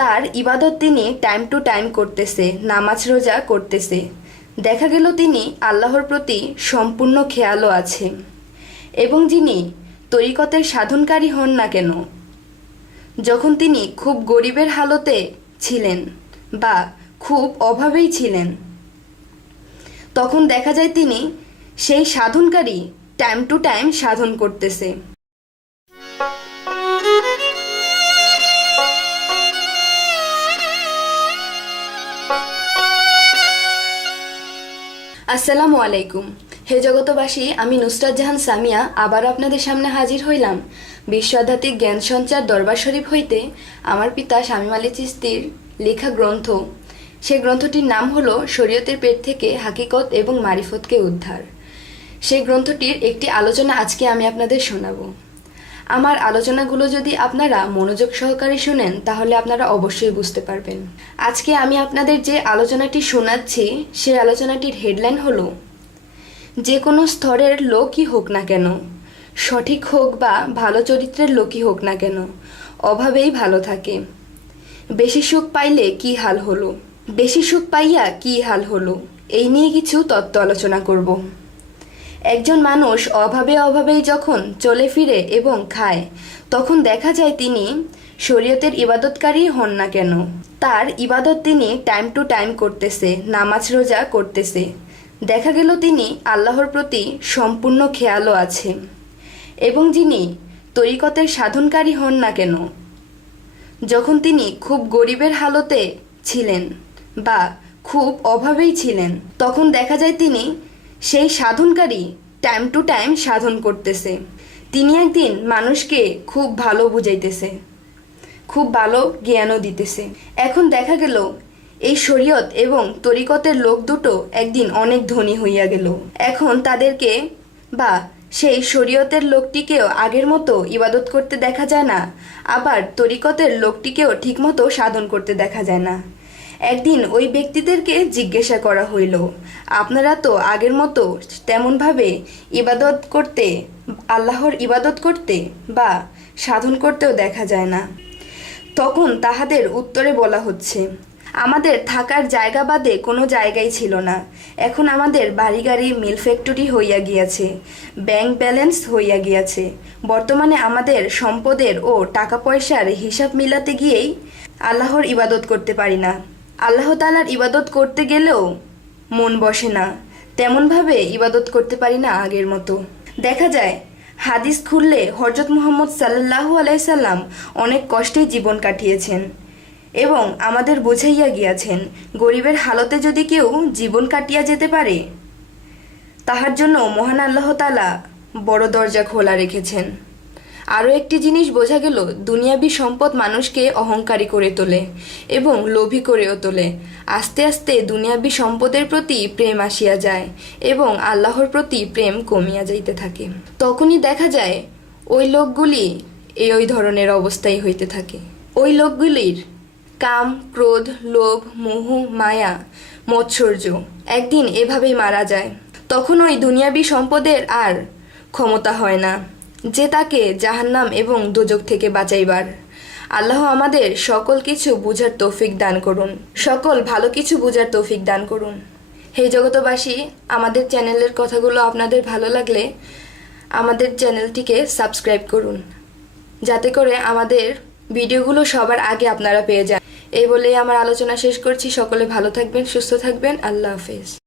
তার ইবাদত তিনি টাইম টু টাইম করতেছে, নামাজ রোজা করতেছে। দেখা গেল তিনি আল্লাহর প্রতি সম্পূর্ণ খেয়ালও আছে। এবং যিনি তরিকতের সাধনকারী হন না কেন, যখন তিনি খুব গরিবের হালতে ছিলেন বা খুব অভাবেই ছিলেন, তখন দেখা যায় তিনি সেই সাধনকারী টাইম টু টাইম সাধন করতেছে। আসসালামু আলাইকুম। হে জগতবাসী আমি নুসরাত জাহান সামিয়া আবার আপনাদের সামনে হাজির হইলাম। বিশ্ব আধ্যাত্মিক জ্ঞান সঞ্চার দরবার শরীফ হইতে আমার পিতা স্বামী আলী চিস্তির লেখা গ্রন্থ। সে গ্রন্থটির নাম হলো শরীয়তের পেট থেকে হাকিকত এবং মারিফতকে উদ্ধার। সেই গ্রন্থটির একটি আলোচনা আজকে আমি আপনাদের শোনাবো। আমার আলোচনাগুলো যদি আপনারা মনোযোগ সহকারে শুনেন, তাহলে আপনারা অবশ্যই বুঝতে পারবেন। আজকে আমি আপনাদের যে আলোচনাটি শোনাচ্ছি সেই আলোচনাটির হেডলাইন হলো, যে কোনো স্তরের লোকই হোক না কেন, সঠিক হোক বা ভালো চরিত্রের লোকই হোক না কেন, অভাবেই ভালো থাকে। বেশি সুখ পাইলে কি হাল হলো? বেশি সুখ পাইয়া কি হাল হলো? এই নিয়ে কিছু তত্ত্ব আলোচনা করব। একজন মানুষ অভাবে অভাবেই যখন চলে ফিরে এবং খায়, তখন দেখা যায় তিনি শরীয়তের ইবাদতকারী হন না কেন। তার ইবাদত তিনি টাইম টু টাইম করতেছে, নামাজ রোজা করতেছে। দেখা গেল তিনি আল্লাহর প্রতি সম্পূর্ণ খেয়ালও আছে এবং যিনি তরিকতের সাধনকারী হন না কেন। যখন তিনি খুব গরিবের হালতে ছিলেন বা খুব অভাবেই ছিলেন, তখন দেখা যায় তিনি সেই সাধনকারী টাইম টু টাইম সাধন করতেছে। তিনি একদিন মানুষকে খুব ভালো বুঝাইতেছে, খুব ভালো জ্ঞানও দিতেছে। এখন দেখা গেল, এই শরীয়ত এবং তরিকতের লোক দুটো একদিন অনেক ধনী হইয়া গেল। এখন তাদেরকে বা সেই শরীয়তের লোকটিকেও আগের মতো ইবাদত করতে দেখা যায় না, আবার তরিকতের লোকটিকেও ঠিকমতো সাধন করতে দেখা যায় না। একদিন ওই ব্যক্তিদেরকে জিজ্ঞাসা করা হইল, আপনারা তো আগের মতো তেমনভাবে ইবাদত করতে, আল্লাহর ইবাদত করতে বা সাধন করতেও দেখা যায় না। তখন তাহাদের উত্তরে বলা হচ্ছে, আমাদের থাকার জায়গা বাদে কোনো জায়গাই ছিল না। এখন আমাদের বাড়ি গাড়ি মিল ফ্যাক্টরি হইয়া গিয়াছে, ব্যাংক ব্যালেন্স হইয়া গিয়াছে। বর্তমানে আমাদের সম্পদের ও টাকা পয়সার হিসাব মিলাতে গিয়েই আল্লাহর ইবাদত করতে পারি না। আল্লাহ তালার ইবাদত করতে গেলেও মন বসে না। তেমনভাবে ইবাদত করতে পারি না আগের মতো। দেখা যায়, হাদিস খুললে হজরত মোহাম্মদ সাল্লাহু আলাইসাল্লাম অনেক কষ্টেই জীবন কাটিয়েছেন এবং আমাদের বুঝাইয়া গিয়াছেন, গরিবের হালতে যদি কেউ জীবন কাটিয়া যেতে পারে, তাহার জন্য মহান আল্লাহ তালা বড় দরজা খোলা রেখেছেন। আরও একটি জিনিস বোঝা গেল, দুনিয়াবি সম্পদ মানুষকে অহংকারী করে তোলে এবং লোভী করেও তোলে। আস্তে আস্তে দুনিয়াবি সম্পদের প্রতি প্রেম আসিয়া যায় এবং আল্লাহর প্রতি প্রেম কমিয়া যাইতে থাকে। তখনই দেখা যায়, ওই লোকগুলি এই ওই ধরনের অবস্থাই হইতে থাকে। ওই লোকগুলির কাম, ক্রোধ, লোভ, মোহ, মায়া, মৎসর্য একদিন এভাবেই মারা যায়। তখন ওই দুনিয়াবি সম্পদের আর ক্ষমতা হয় না। যে তাকে জাহান্নাম এবং দোজক থেকে বাঁচাইবার। আল্লাহ আমাদের সকল কিছু বুঝার তৌফিক দান করুন। সকল ভালো কিছু বুঝার তৌফিক দান করুন। হে জগতবাসী আমাদের চ্যানেলের কথাগুলো আপনাদের ভালো লাগলে আমাদের চ্যানেলটিকে সাবস্ক্রাইব করুন। যাতে করে আমাদের ভিডিওগুলো সবার আগে আপনারা পেয়ে যান। এই বলেই আমার আলোচনা শেষ করছি। সকলে ভালো থাকবেন, সুস্থ থাকবেন। আল্লাহ হাফেজ।